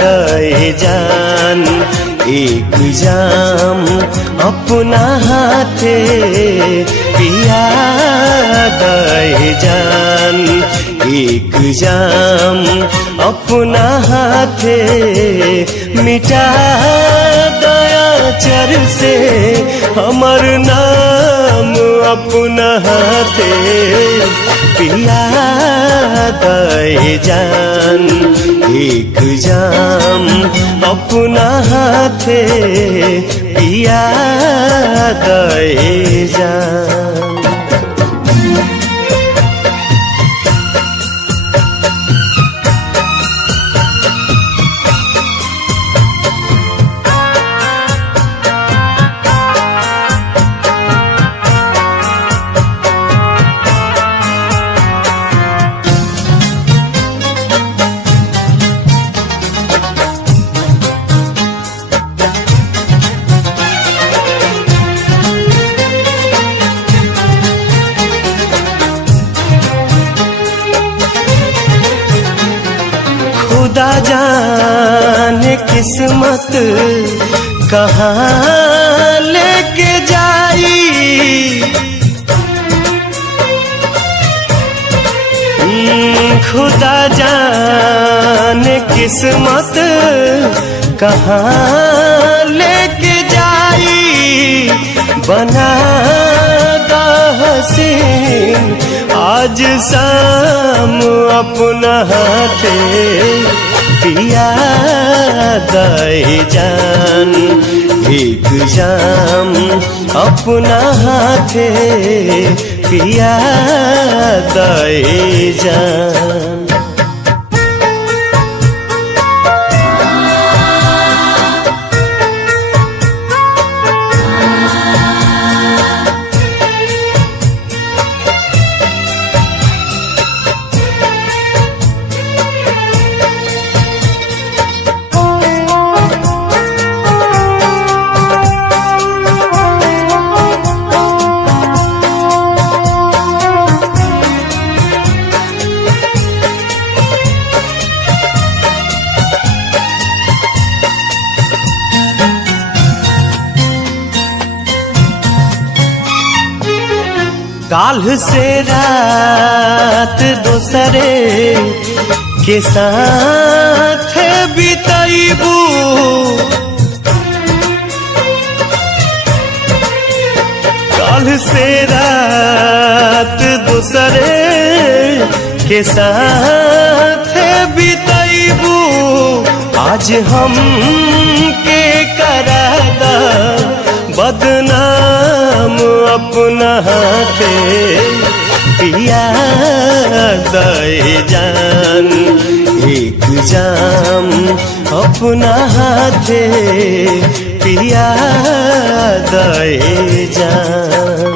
दे जान एक जाम अपना हाथे पिया दे जान एक जाम अपना हाथे मिटा दया चर से हमर नाम अपना हाथे पिया दे जान एक जाम अपना हाथे पिया दे जान। खुदा जाने किस्मत कहाँ लेके जाई, खुदा जाने किस्मत कहाँ लेके जाई। बना दा हसीन आज शाम अपना हाथे पिया दे जान एक जाम अपना हाथे पिया दे जान। काल से रात दूसरे के साथ बिताइबू, काल से रात दूसरे के साथ बिताइबू। आज हम के करादा बदनाम अपना हाथे पिया दे जान एक जाम अपना हाथे पिया दे जान।